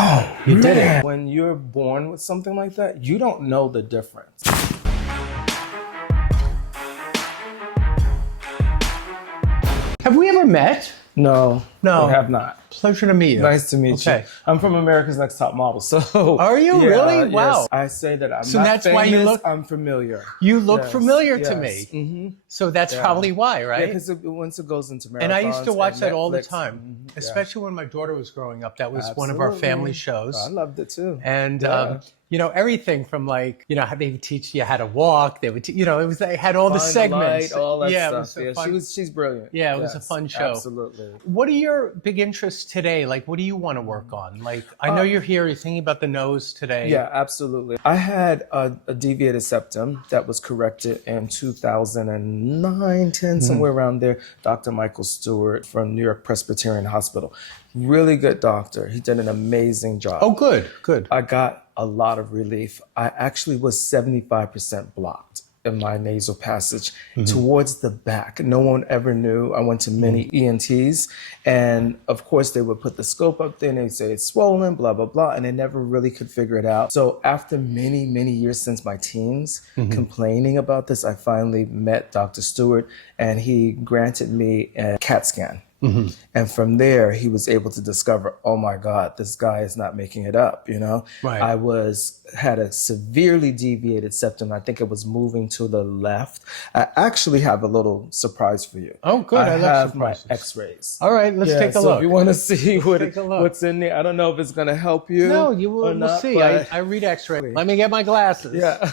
Oh, You did it. when you're born with something like that, you don't know the difference. Have we ever met? No, No. we have not. Pleasure to meet you. Nice to meet you. I'm from America's Next Top Model, so. Are you really? Wow. Yes. I say that I'm So not that's famous, why you look. I'm familiar. You look Yes, familiar to yes. me. Mm-hmm. So that's probably why, right? Yeah, because once it goes into marathons And I used to watch that all the Netflix, time, especially when my daughter was growing up. That was one of Absolutely. our family shows. I loved it too. And you know, everything from like, you know, how they would teach you how to walk. They would, you know, it was, they had all the Find segments. light, all that yeah, stuff. it was so Yeah, fun. she's brilliant. Yeah, it was a fun show. Absolutely. What are your big interests today? Like, what do you want to work on? Like, I know you're here, you're thinking about the nose today. Yeah, absolutely. I had a deviated septum that was corrected in 2009, 10, somewhere around there. Dr. Michael Stewart from New York Presbyterian Hospital. Really good doctor. He did an amazing job. Oh, good, good. I got a lot of relief. I actually was 75% blocked in my nasal passage towards the back. No one ever knew. I went to many ENTs, and of course they would put the scope up there and they'd say it's swollen, blah, blah, blah, and they never really could figure it out. So after many, many years since my teens complaining about this, I finally met Dr. Stewart, and he granted me a CAT scan. And from there, he was able to discover, oh my God, this guy is not making it up, you know? Right. I had a severely deviated septum. I think it was moving to the left. I actually have a little surprise for you. Oh, good. I love have surprises. my x-rays. All right, let's take a so look. if you want to see Take a look. what's in there, I don't know if it's going to help you. No, you will or not, we'll see. but- I read x-ray. Let me get my glasses. Yeah.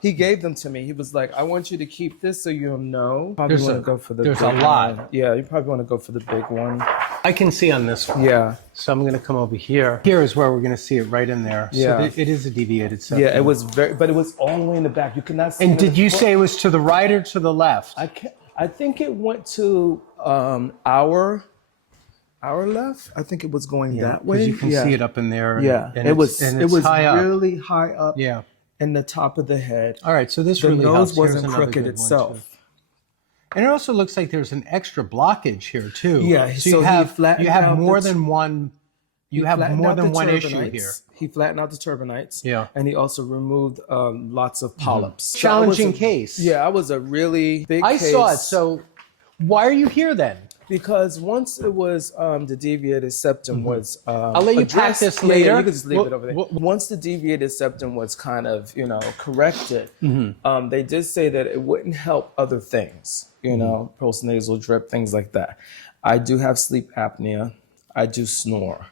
He gave them to me. He was like, I want you to keep this so you'll know. Probably There's want a- to go for the there's big a lot. one. Yeah, you probably want to go for the big one. I can see on this one. Yeah. So I'm going to come over here. Here is where we're going to see it right in there. Yeah. So it is a deviated septum. Yeah, it was but it was all the way in the back. You could not see And it did in you the say it was to the right or to the left? I think it went to our left. I think it was going that way. Because you can see it up in there. Yeah, And it was high up. really high up. Yeah. In the top of the head. All right, so this The really nose helps. Here's wasn't another crooked good one, itself. too. And it also looks like there's an extra blockage here too. Yeah, so so you he have flattened out more the- than one. You have flattened more out than the one issue turbinates. here. He flattened out the turbinates. Yeah. And he also removed lots of polyps. So Challenging I was case. Yeah, I was a really big I case. saw it. So why are you here then? Because once it was the deviated septum was I'll let you pack addressed- this Yeah, later. you can just leave Well, it over there. well- Once the deviated septum was kind of corrected, they did say that it wouldn't help other things, post-nasal drip, things like that. I do have sleep apnea. I do snore,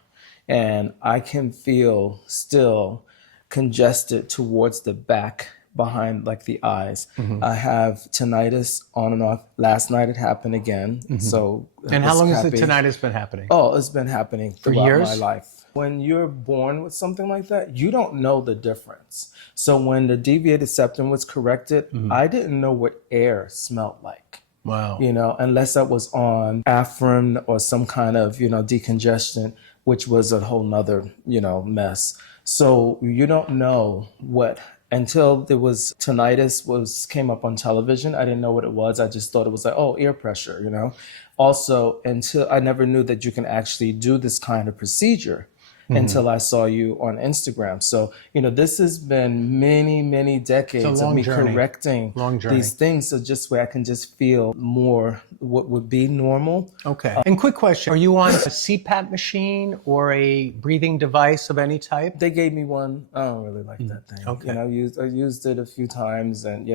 and I can feel still congested towards the back behind like the eyes. I have tinnitus on and off. Last night it happened again. So And how long has the happy. tinnitus been happening? Oh, it's been happening throughout years? my life. When you're born with something like that, you don't know the difference. So when the deviated septum was corrected, I didn't know what air smelled like. Wow. Unless I was on Afrin or some kind of, decongestant, which was a whole nother, mess. So you don't know what, until there was tinnitus came up on television. I didn't know what it was. I just thought it was like, oh, ear pressure, Also, until I never knew that you can actually do this kind of procedure until I saw you on Instagram. So, this has been many, many decades of me correcting these things. So just where I can just feel more what would be normal. Okay. And quick question, are you on a CPAP machine or a breathing device of any type? They gave me one. I don't really like that thing. Okay. I used it a few times, and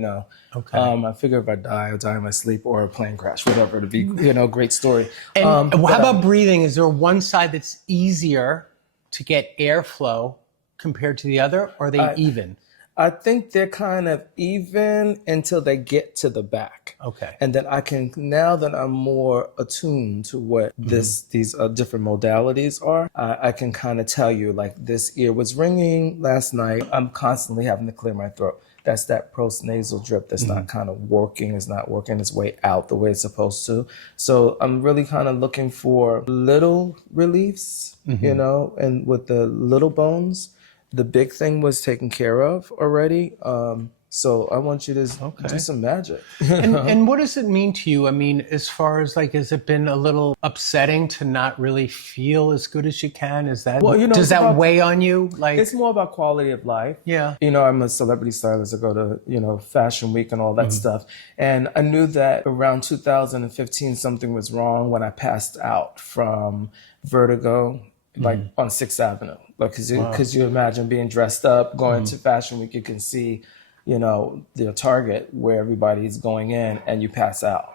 Okay. I figure if I die, I'll die in my sleep or a plane crash, whatever. To be, great story. And how about breathing? Is there one side that's easier to get airflow compared to the other, or are they even? I think they're kind of even until they get to the back. Okay. And then now that I'm more attuned to what these different modalities are, I can kind of tell you, like, this ear was ringing last night. I'm constantly having to clear my throat. That's that post-nasal drip that's not kind of working. It's not working its way out the way it's supposed to. So I'm really kind of looking for little reliefs, and with the little bones. The big thing was taken care of already. So I want you to do some magic. And what does it mean to you? I mean, as far as like, has it been a little upsetting to not really feel as good as you can? Is that, does that weigh on you? Like, it's more about quality of life. Yeah. I'm a celebrity stylist. I go to, Fashion Week and all that stuff. And I knew that around 2015, something was wrong when I passed out from vertigo, like on 6th Avenue. Because you imagine being dressed up, going to Fashion Week, you can see the target where everybody's going in and you pass out,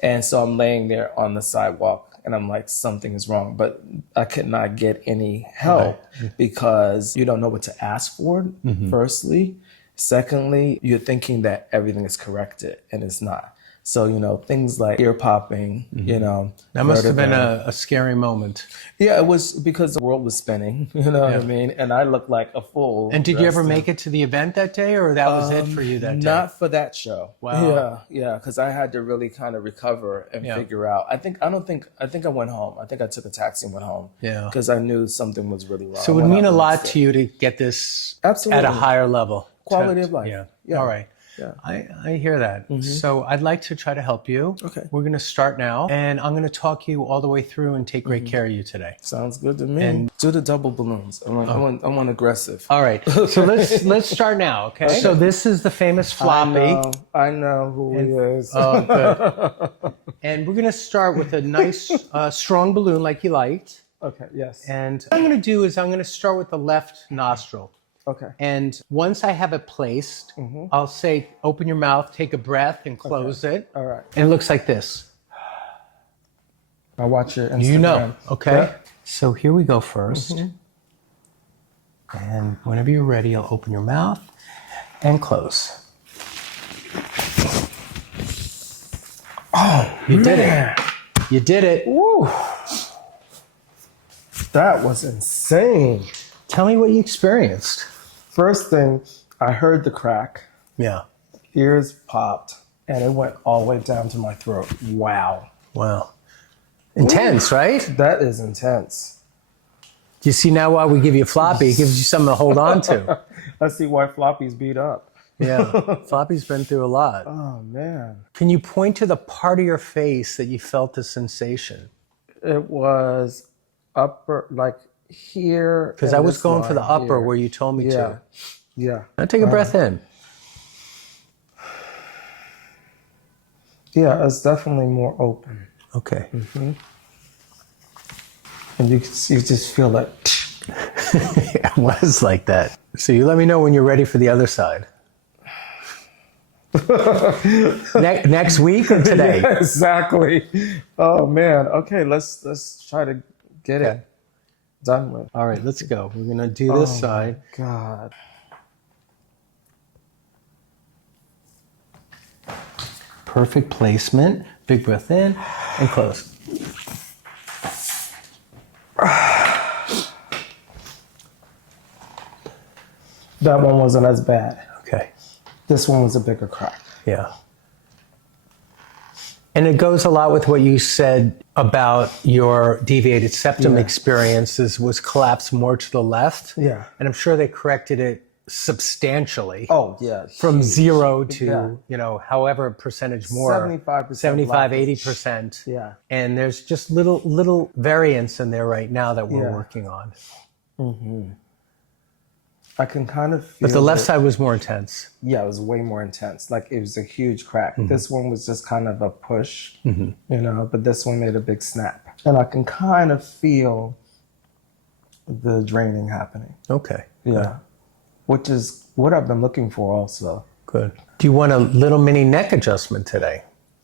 And so I'm laying there on the sidewalk and I'm like, something is wrong, but I could not get any help because you don't know what to ask for, firstly. Secondly, you're thinking that everything is corrected and it's not. So, things like ear popping, That must have been a scary moment. Yeah, it was because the world was spinning, what I mean? And I looked like a fool. And did you ever make it to the event that day, or that was it for you that day? Not for that show. Wow. Yeah, because I had to really kind of recover and figure out. I think I went home. I think I took a taxi and went home. Yeah. Because I knew something was really wrong. So it would mean a lot to you to get this at a higher level. Quality of life. Yeah. All right. Yeah. I hear that. So I'd like to try to help you. Okay. We're going to start now, and I'm going to talk you all the way through and take great care of you today. Sounds good to me. And do the double balloons. I want aggressive. All right. So let's start now. Okay. So this is the famous floppy. I know who he is. Oh, good. And we're going to start with a nice, strong balloon like you liked. Okay. Yes. And what I'm going to do is I'm going to start with the left nostril. Okay. And once I have it placed, I'll say, open your mouth, take a breath, and close it. All right. And it looks like this. I'll watch your Instagram. You know. Okay. Yeah. So here we go first. And whenever you're ready, I'll open your mouth and close. Oh, you did it. You did it. Woo. That was insane. Tell me what you experienced. First thing, I heard the crack. Yeah. Ears popped, and it went all the way down to my throat. Wow. Wow. Intense, right? That is intense. You see now why we give you floppy? It gives you something to hold on to. I see why Floppy's beat up. Yeah. Floppy's been through a lot. Oh, man. Can you point to the part of your face that you felt the sensation? It was upper, like here. Because I was going for the upper where you told me to. Yeah. Now take a breath in. Yeah, it's definitely more open. Okay. And you just feel it. It was like that. So you let me know when you're ready for the other side. Next week or today? Yeah, exactly. Oh man. Okay, let's try to get it done with. All right, let's go. We're gonna do this side. God. Perfect placement. Big breath in and close. That one wasn't as bad. Okay. This one was a bigger crack. Yeah. And it goes a lot with what you said about your deviated septum experiences was collapsed more to the left. Yeah. And I'm sure they corrected it substantially. Oh, yeah. From huge. 0 to, however percentage more. 75%. 75, 80%. Yeah. And there's just little variance in there right now that we're working on. I can kind of feel But the left side was more intense. Yeah, it was way more intense. Like it was a huge crack. This one was just kind of a push, but this one made a big snap. And I can kind of feel the draining happening. Okay. Yeah. Which is what I've been looking for also. Good. Do you want a little mini neck adjustment today?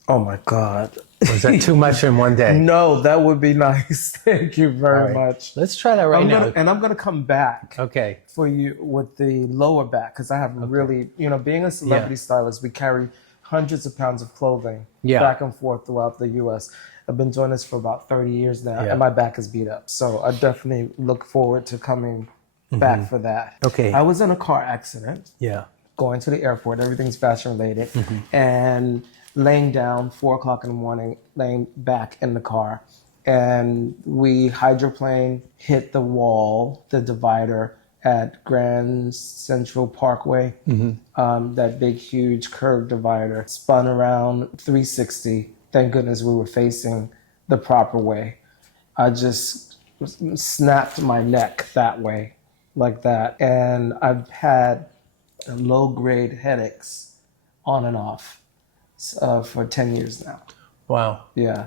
Oh my God. Was that too much in one day? No, that would be nice. Thank you very much. Let's try that right now. And I'm going to come back Okay. for you with the lower back because I have really, being a celebrity stylist, we carry hundreds of pounds of clothing back and forth throughout the U.S. I've been doing this for about 30 years now, and my back is beat up. So I definitely look forward to coming back for that. Okay. I was in a car accident. Yeah. Going to the airport, everything's fashion related, and laying down 4 o'clock in the morning, laying back in the car. And we hydroplane, hit the wall, the divider, at Grand Central Parkway. That big, huge curved divider spun around 360. Thank goodness we were facing the proper way. I just snapped my neck that way, like that. And I've had low-grade headaches on and off for 10 years now. Wow. Yeah.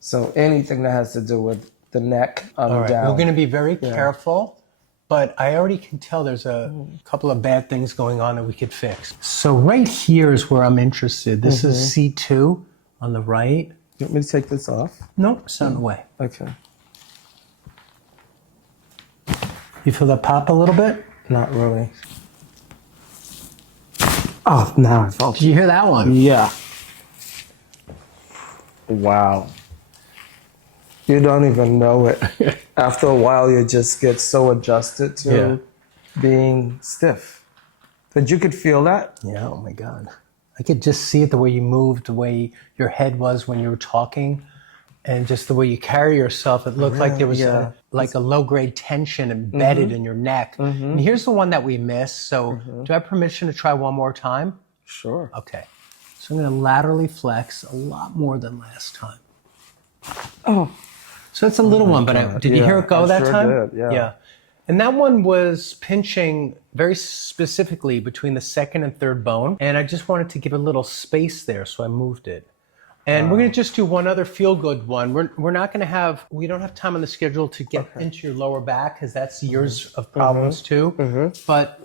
So anything that has to do with the neck, All right. down. We're going to be very careful, but I already can tell there's a couple of bad things going on that we could fix. So right here is where I'm interested. This is C2 on the right. You want me to take this off? Nope, it's not in the way. Okay. You feel that pop a little bit? Not really. Oh, now I felt Did you hear that one? Yeah. Wow. You don't even know it. After a while, you just get so adjusted to being stiff. But you could feel that? Yeah, oh my God. I could just see it, the way you moved, the way your head was when you were talking, and just the way you carry yourself. It looked like there was a low-grade tension embedded in your neck. And here's the one that we missed. So do I have permission to try one more time? Sure. Okay. So I'm going to laterally flex a lot more than last time. Oh. So that's a little one, but did you hear it go that sure time? Did, yeah. And that one was pinching very specifically between the second and third bone. And I just wanted to give a little space there, so I moved it. And we're going to just do one other feel-good one. We're not going to have, we don't have time on the schedule to get into your lower back, because that's years of problems too. But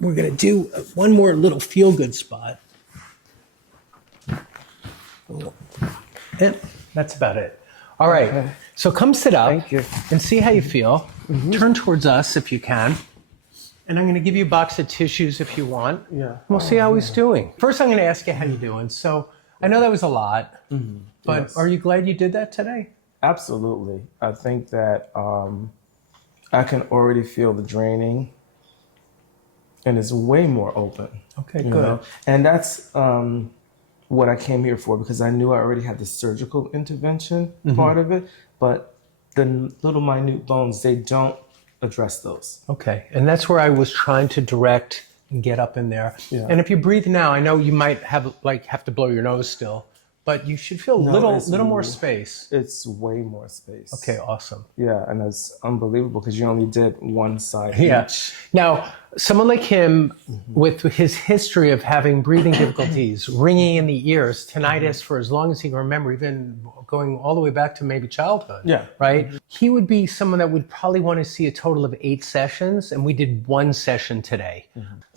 we're going to do one more little feel-good spot. And that's about it. All right. Okay. So come sit up. Thank you. And see how you feel. Turn towards us if you can. And I'm going to give you a box of tissues if you want. Yeah. And we'll see how he's doing. First, I'm going to ask you how you're doing. So I know that was a lot, but are you glad you did that today? Absolutely. I think that I can already feel the draining, and it's way more open. Okay, good. Know? And that's what I came here for, because I knew I already had the surgical intervention part of it, but the little minute bones, they don't address those. Okay, and that's where I was trying to direct and get up in there. Yeah. And if you breathe now, I know you might have to blow your nose still, but you should feel a little more space. It's way more space. Okay, awesome. Yeah, and it's unbelievable because you only did one side each. Now, someone like him with his history of having breathing difficulties, ringing in the ears, tinnitus for as long as he can remember, even going all the way back to maybe childhood, right? He would be someone that would probably want to see a total of 8 sessions, and we did 1 session today.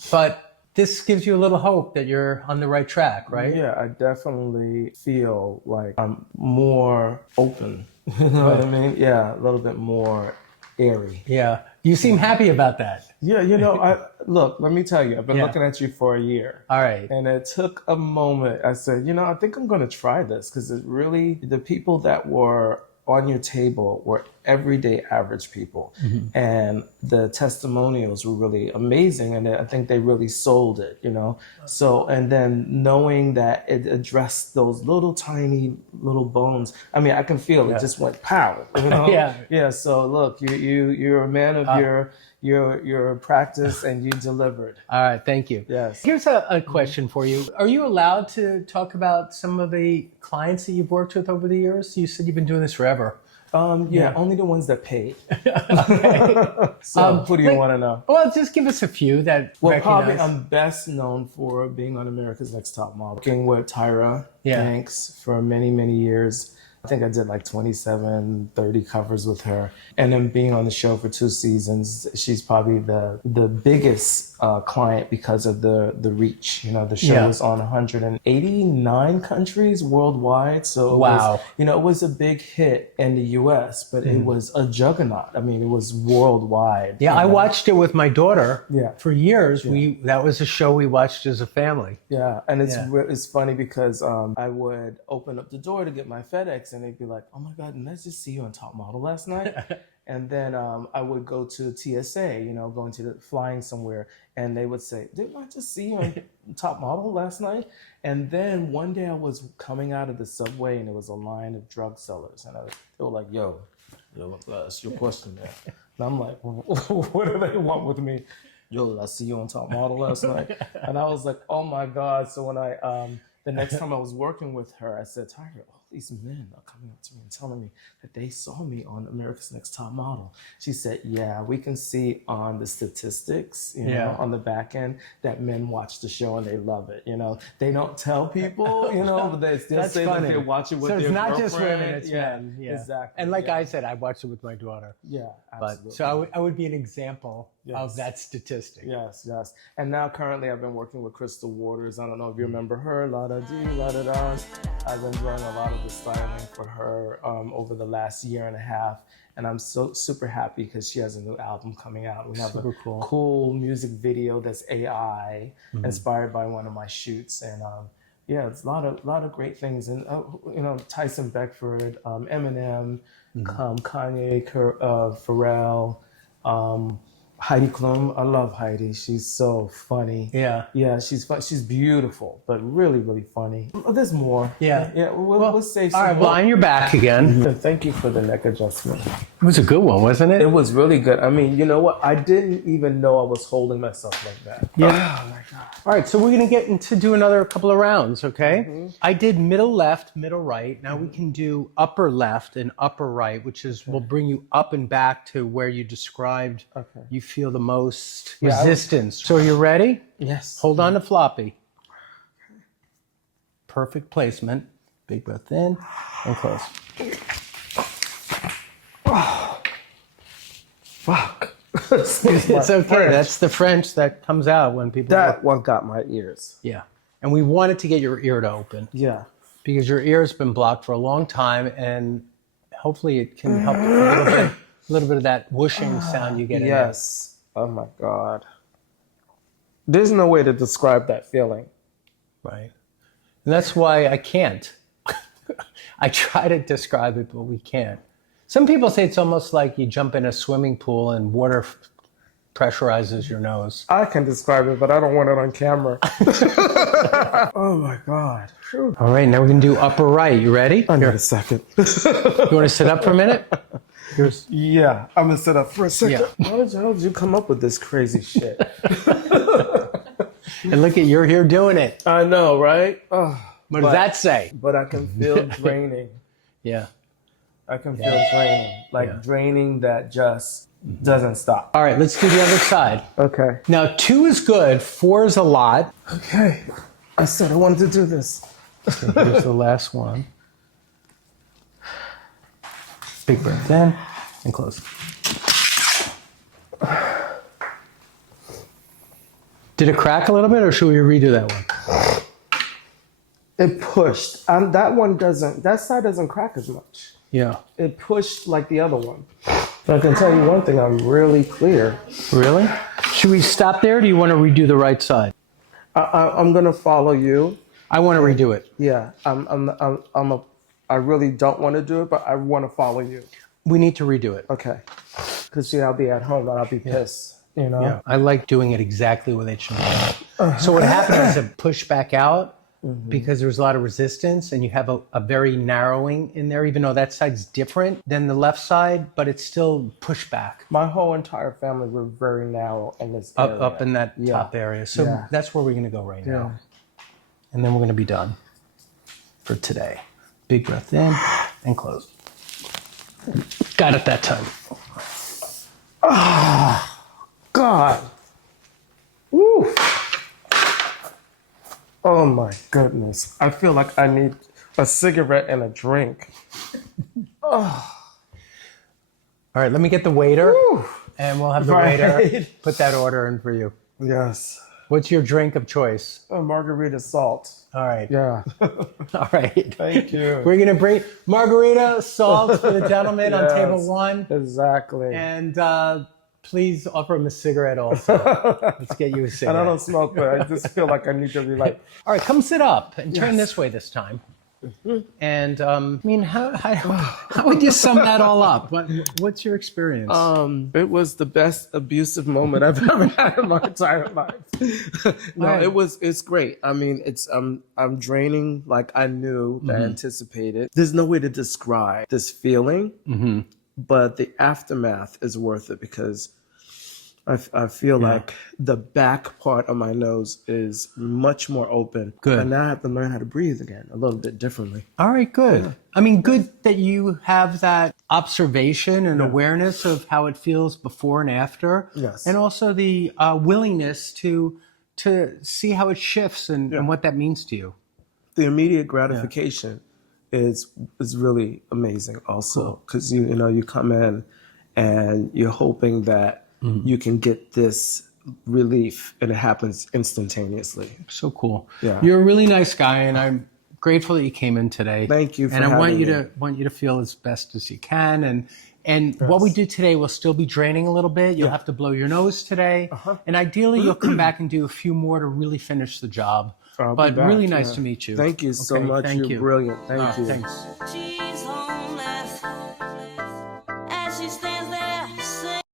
But this gives you a little hope that you're on the right track, right? Yeah, I definitely feel like I'm more open. You know what I mean? Yeah, a little bit more airy. Yeah. You seem happy about that. Yeah, you know, look, let me tell you, I've been looking at you for a year. All right. And it took a moment. I said, you know, I think I'm going to try this, because it really, the people that were on your table were everyday average people. And the testimonials were really amazing. And I think they really sold it, you know? So, and then knowing that it addressed those little tiny little bones. I mean, I can feel it just went pow, you know? Yeah. So look, you're a man of your practice, and you delivered. All right. Thank you. Yes. Here's a question for you. Are you allowed to talk about some of the clients that you've worked with over the years? You said you've been doing this forever. Only the ones that paid. Okay. So who do you want to know? Well, just give us a few that probably I'm best known for being on America's Next Top Model, working with Tyra Banks for many, many years. I think I did like 27, 30 covers with her. And then being on the show for 2 seasons, she's probably the biggest client because of the reach. You know, the show was on 189 countries worldwide. So it was a big hit in the US, but it was a juggernaut. I mean, it was worldwide. Yeah, I watched it with my daughter for years. Yeah. That was a show we watched as a family. Yeah, and it's funny because I would open up the door to get my FedEx, and they'd be like, "Oh my God, didn't I just see you on Top Model last night?" And then I would go to TSA, going to flying somewhere, and they would say, "Didn't I just see you on Top Model last night?" And then one day I was coming out of the subway, and there was a line of drug sellers, and they were like, "Yo, that's your question there." And I'm like, well, what do they want with me? Yo, I see you on Top Model last night. And I was like, oh my God. So when the next time I was working with her, I said, Tyra, all these men are coming up to me and telling me that they saw me on America's Next Top Model. She said, yeah, we can see on the statistics, you know, on the back end that men watch the show and they love it. You know, they don't tell people, you know, but they still say that they watch it with their girlfriend. So it's not just women, it's men. Yeah, exactly. And like I said, I watched it with my daughter. Yeah, absolutely. But, so I would be an example of that statistic. Yes, yes. And now currently I've been working with Crystal Waters. I don't know if you remember her, La Da Dee, La Da Da. I've been doing a lot of the styling for her over the last year and a half. And I'm so super happy because she has a new album coming out. We have a cool music video that's AI inspired by one of my shoots. And yeah, it's a lot of great things. And you know, Tyson Beckford, Eminem, Kanye, Pharrell, Heidi Klum. I love Heidi. She's so funny. Yeah. Yeah, she's fun. She's beautiful, but really, really funny. There's more. Yeah. Yeah, we'll save some. All right, well, on your back again. Thank you for the neck adjustment. It was a good one, wasn't it? It was really good. I mean, you know what? I didn't even know I was holding myself like that. Yeah. Oh, my God. All right, so we're going to get into do another couple of rounds, okay? I did middle left, middle right. Now we can do upper left and upper right, which is will bring you up and back to where you described you feel the most resistance. So are you ready? Yes. Hold on to floppy. Perfect placement. Big breath in and close. Oh, fuck. It's okay. French. That's the French that comes out when people... That one got my ears. Yeah. And we wanted to get your ear to open. Yeah. Because your ear has been blocked for a long time, and hopefully it can help a little bit of that whooshing sound you get in there. Yes. Oh, my God. There's no way to describe that feeling. Right. And that's why I can't. I try to describe it, but we can't. Some people say it's almost like you jump in a swimming pool and water pressurizes your nose. I can describe it, but I don't want it on camera. Oh my God. All right, now we're going to do upper right. You ready? I need a second. You want to sit up for a minute? Yeah, I'm going to sit up for a second. Yeah. How did you come up with this crazy shit? And look at you're here doing it. I know, right? Oh, what does that say? But I can feel draining. Yeah. I can feel draining. Like draining that just doesn't stop. All right, let's do the other side. Okay. Now, 2 is good. 4 is a lot. Okay. I said I wanted to do this. Okay, here's the last one. Big breath in and close. Did it crack a little bit, or should we redo that one? It pushed. That side doesn't crack as much. Yeah. It pushed like the other one. But I can tell you one thing, I'm really clear. Really? Should we stop there, or do you want to redo the right side? I'm going to follow you. I want to redo it. Yeah. I really don't want to do it, but I want to follow you. We need to redo it. Okay. Because, see, I'll be at home, but I'll be pissed. You know? Yeah. I like doing it exactly when it should be. So what happened is it pushed back out because there was a lot of resistance, and you have a very narrowing in there, even though that side's different than the left side, but it's still pushed back. My whole entire family were very narrow in this area. Up in that top area. So that's where we're going to go right now. And then we're going to be done for today. Big breath in and close. Got it that time. Oh, God. Woo. Oh, my goodness. I feel like I need a cigarette and a drink. Oh. All right, let me get the waiter, and we'll have the waiter put that order in for you. Yes. What's your drink of choice? A margarita salt. All right. Yeah. All right. Thank you. We're going to bring margarita salt for the gentleman on table 1. Exactly. And please offer him a cigarette also. Let's get you a cigarette. And I don't smoke, but I just feel like I need to be like... All right, come sit up and turn this way this time. And I mean, how would you sum that all up? What's your experience? It was the best abusive moment I've ever had in my entire life. No, it's great. I mean, I'm draining like I knew, that I anticipated. There's no way to describe this feeling. but the aftermath is worth it because I feel like the back part of my nose is much more open. Good. And now I have to learn how to breathe again a little bit differently. All right, good. Yeah. I mean, good that you have that observation and awareness of how it feels before and after. Yes. And also the willingness to see how it shifts and what that means to you. The immediate gratification is really amazing also, because you come in and you're hoping that you can get this relief, and it happens instantaneously. So cool. Yeah. You're a really nice guy, and I'm grateful that you came in today. Thank you for having me. And I want you to feel as best as you can. And what we do today will still be draining a little bit. You'll have to blow your nose today. And ideally, you'll come back and do a few more to really finish the job. I'll but be back, really nice to meet you. Thank you so much. Thank You're you. brilliant. Thank you. Thanks.